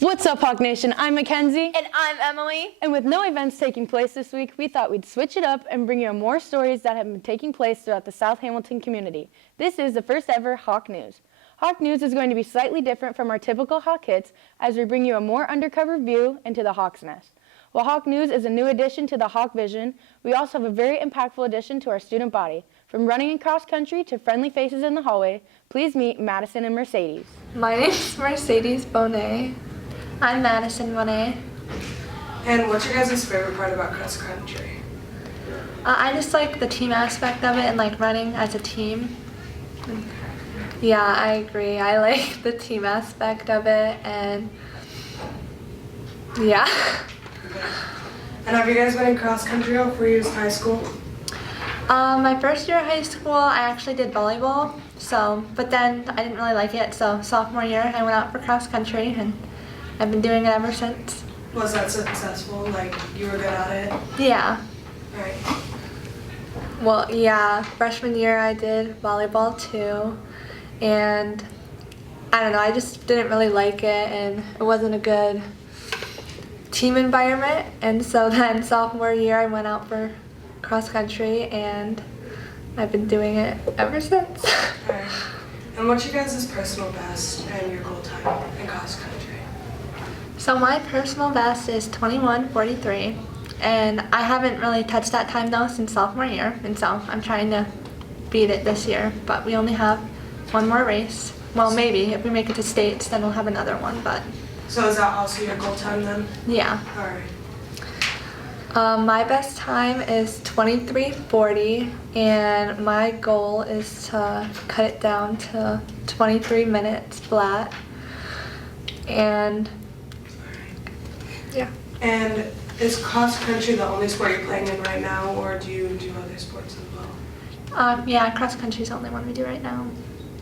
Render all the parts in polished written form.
What's up, Hawk Nation? I'm Mackenzie. And I'm Emily. And with no events taking place this week, we thought we'd switch it up and bring you more stories that have been taking place throughout the South Hamilton community. This is the first ever Hawk News. Hawk News is going to be slightly different from our typical Hawk Hits as we bring you a more undercover view into the Hawk's Nest. While Hawk News is a new addition to the Hawk Vision, we also have a very impactful addition to our student body. From running and cross country to friendly faces in the hallway, please meet Madison and Mercedes. My name's Mercedes Bonet. I'm Madison Bonet. And what's your guys' favorite part about cross country? I just like the team aspect of it and like running as a team. Yeah, I agree. I like the team aspect of it and yeah. And have you guys been in cross country all 4 years of high school? My first year of high school, I actually did volleyball. But then I didn't really like it. So sophomore year, I went out for cross country, and I've been doing it ever since. Was that successful? Like, you were good at it? Yeah. Right. Well, yeah. Freshman year, I did volleyball too, and I don't know. I just didn't really like it, and it wasn't a good team environment. And so then sophomore year, I went out for cross country, and I've been doing it ever since. Right. And what's your guys' personal best and your goal time in cross country? So my personal best is 21:43, and I haven't really touched that time though since sophomore year, and so I'm trying to beat it this year, but we only have one more race. Well, maybe if we make it to states, then we'll have another one, but. So is that also your goal time then? Yeah. All right. My best time is 23:40, and my goal is to cut it down to 23 minutes flat. And yeah. And is cross country the only sport you're playing in right now, or do you do other sports as well? Yeah, cross country is the only one we do right now.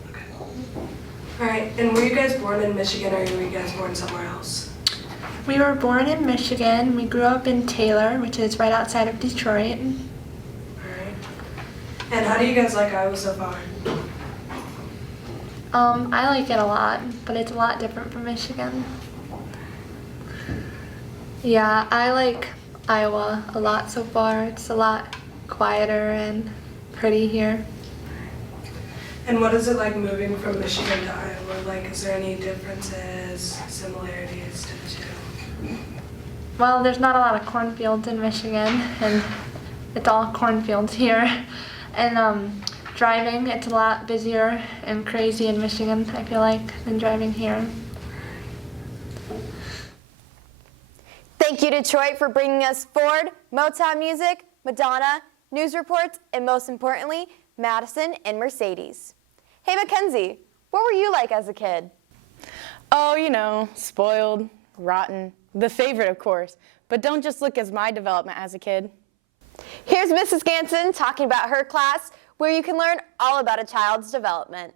Okay. All right. And were you guys born in Michigan, or were you guys born somewhere else? We were born in Michigan. We grew up in Taylor, which is right outside of Detroit. Alright. And how do you guys like Iowa so far? I like it a lot, but it's a lot different from Michigan. Yeah, I like Iowa a lot so far. It's a lot quieter and pretty here. And what is it like moving from Michigan to Iowa? Like, is there any differences, similarities to the two? Well, there's not a lot of cornfields in Michigan, and it's all cornfields here. And driving, it's a lot busier and crazy in Michigan, I feel like, than driving here. Thank you, Detroit, for bringing us Ford, Motown music, Madonna, news reports, and most importantly, Madison and Mercedes. Hey, Mackenzie, what were you like as a kid? Oh, you know, spoiled, rotten, the favorite, of course. But don't just look at my development as a kid. Here's Mrs. Ganson talking about her class, where you can learn all about a child's development.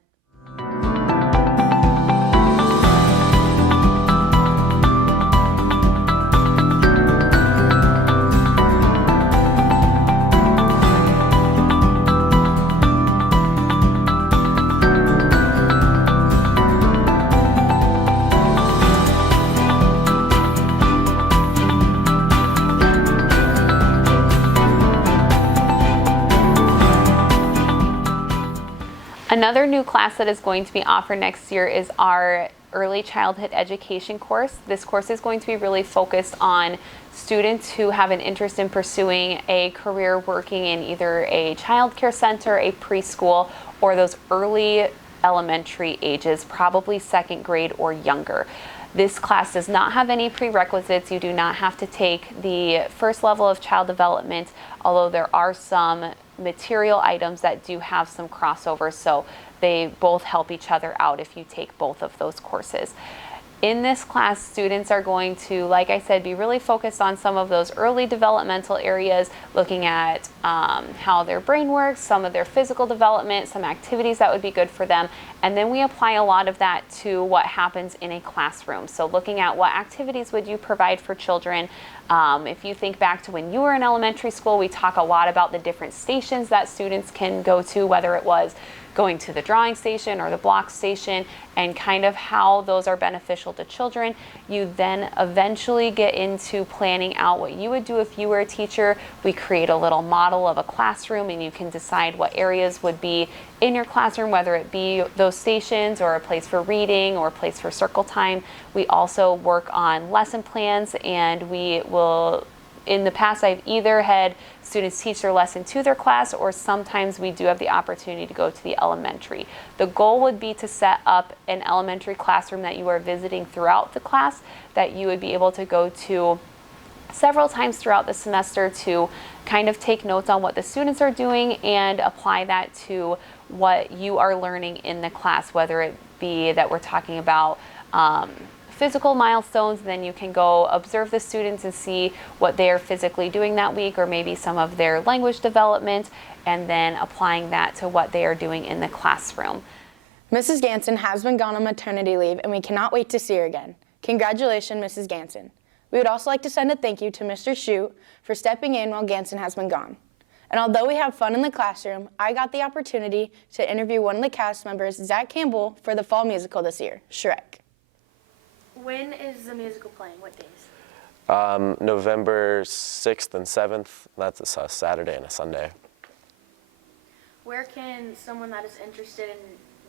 Another new class that is going to be offered next year is our early childhood education course. This course is going to be really focused on students who have an interest in pursuing a career working in either a child care center, a preschool, or those early elementary ages, probably second grade or younger. This class does not have any prerequisites. You do not have to take the first level of child development, although there are some material items that do have some crossovers, so they both help each other out if you take both of those courses. In this class, students are going to, like I said, be really focused on some of those early developmental areas, looking at how their brain works, some of their physical development, some activities that would be good for them, and then we apply a lot of that to what happens in a classroom. So looking at what activities would you provide for children. If you think back to when you were in elementary school, we talk a lot about the different stations that students can go to, whether it was going to the drawing station or the block station, and kind of how those are beneficial to children. You then eventually get into planning out what you would do if you were a teacher. We create a little model of a classroom, and you can decide what areas would be in your classroom, whether it be those stations or a place for reading or a place for circle time. We also work on lesson plans, and we will, in the past, I've either had students teach their lesson to their class, or sometimes we do have the opportunity to go to the elementary. The goal would be to set up an elementary classroom that you are visiting throughout the class, that you would be able to go to several times throughout the semester to kind of take notes on what the students are doing and apply that to what you are learning in the class, whether it be that we're talking about physical milestones. Then you can go observe the students and see what they are physically doing that week, or maybe some of their language development, and then applying that to what they are doing in the classroom. Mrs. Ganson has been gone on maternity leave, and we cannot wait to see her again. Congratulations, Mrs. Ganson. We would also like to send a thank you to Mr. Shute for stepping in while Ganson has been gone. And although we have fun in the classroom, I got the opportunity to interview one of the cast members, Zach Campbell, for the fall musical this year, Shrek. When is the musical playing? What days? November 6th and 7th. That's a Saturday and a Sunday. Where can someone that is interested in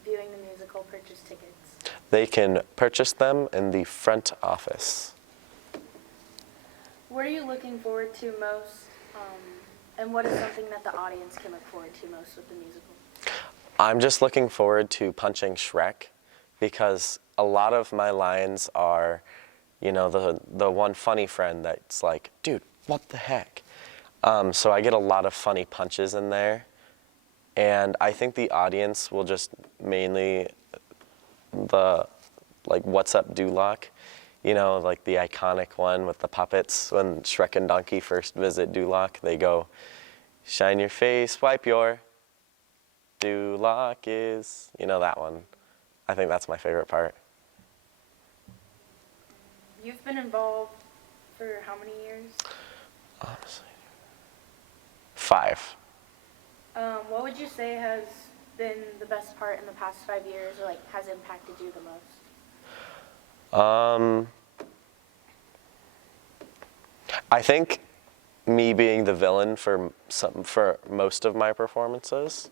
viewing the musical purchase tickets? They can purchase them in the front office. What are you looking forward to most? And what is something that the audience can look forward to most with the musical? I'm just looking forward to punching Shrek, because a lot of my lines are, you know, the one funny friend that's like, dude, what the heck? So I get a lot of funny punches in there. And I think the audience will just mainly like, what's up, Duloc? You know, like the iconic one with the puppets. When Shrek and Donkey first visit Duloc, they go, shine your face, wipe your, Duloc is, you know, that one. I think that's my favorite part. You've been involved for how many years? Honestly, 5. What would you say has been the best part in the past 5 years, or like has impacted you the most? I think me being the villain for most of my performances,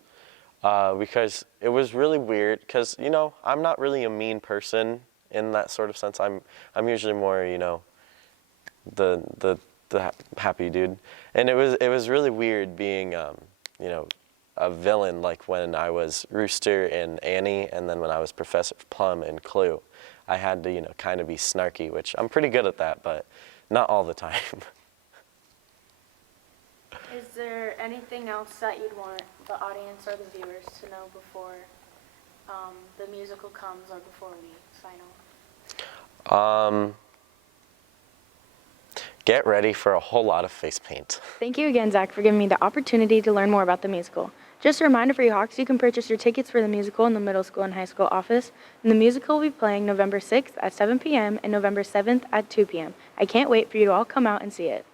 because it was really weird. Because, you know, I'm not really a mean person in that sort of sense. I'm usually more, you know, the happy dude. And it was really weird being, you know, a villain, like when I was Rooster in Annie, and then when I was Professor Plum in Clue. I had to, you know, kind of be snarky, which I'm pretty good at that, but not all the time. Is there anything else that you'd want the audience or the viewers to know before the musical comes, or before we sign off? Get ready for a whole lot of face paint. Thank you again, Zach, for giving me the opportunity to learn more about the musical. Just a reminder for you Hawks, you can purchase your tickets for the musical in the middle school and high school office. And the musical will be playing November 6th at 7 p.m. and November 7th at 2 p.m. I can't wait for you to all come out and see it.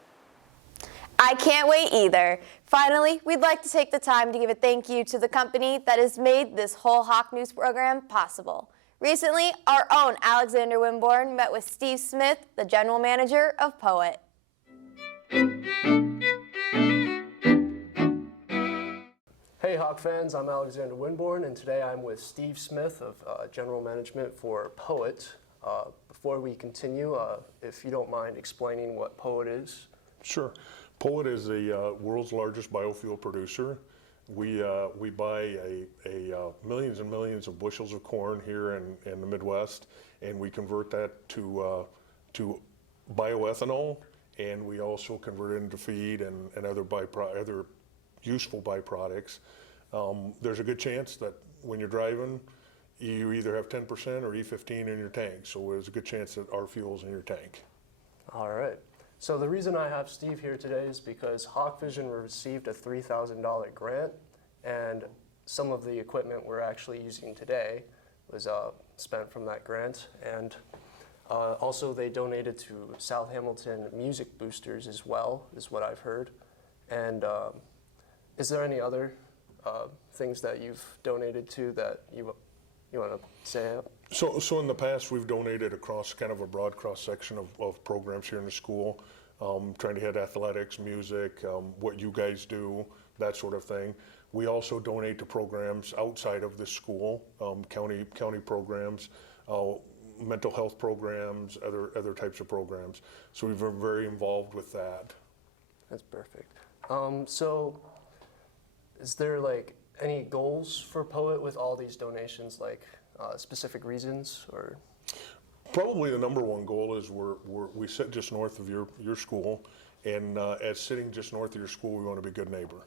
I can't wait either. Finally, we'd like to take the time to give a thank you to the company that has made this whole Hawk News program possible. Recently, our own Alexander Winborn met with Steve Smith, the general manager of Poet. Hey Hawk fans, I'm Alexander Winborn, and today I'm with Steve Smith of General Management for Poet. Before we continue, if you don't mind explaining what Poet is. Sure. Poet is the world's largest biofuel producer. We buy millions and millions of bushels of corn here in the Midwest, and we convert that to bioethanol, and we also convert it into feed and other useful byproducts. There's a good chance that when you're driving, you either have 10% or E15 in your tank, so there's a good chance that our fuel's in your tank. All right. So the reason I have Steve here today is because Hawk Vision received a $3,000 grant, and some of the equipment we're actually using today was spent from that grant. And also they donated to South Hamilton Music Boosters as well, is what I've heard. And is there any other things that you've donated to that you want to say? So in the past, we've donated across kind of a broad cross-section of programs here in the school, trying to hit athletics, music, what you guys do, that sort of thing. We also donate to programs outside of the school, county programs, mental health programs, other types of programs. So we've been very involved with that. That's perfect. So is there like any goals for Poet with all these donations, like specific reasons or? Probably the number one goal is we sit just north of your school, and as sitting just north of your school, we want to be a good neighbor.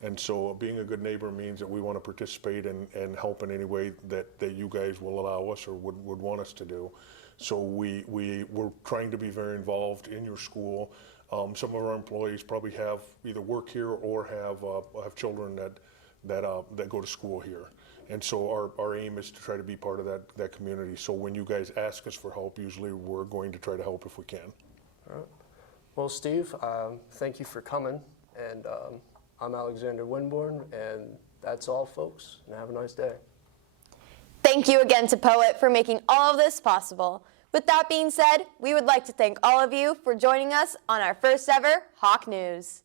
And so being a good neighbor means that we want to participate and help in any way that you guys will allow us or would want us to do. So we're trying to be very involved in your school. Some of our employees probably have either work here or have children that go to school here. And so our aim is to try to be part of that community. So when you guys ask us for help, usually we're going to try to help if we can. All right. Well, Steve, thank you for coming. And I'm Alexander Winborn, and that's all, folks. And have a nice day. Thank you again to Poet for making all of this possible. With that being said, we would like to thank all of you for joining us on our first ever Hawk News.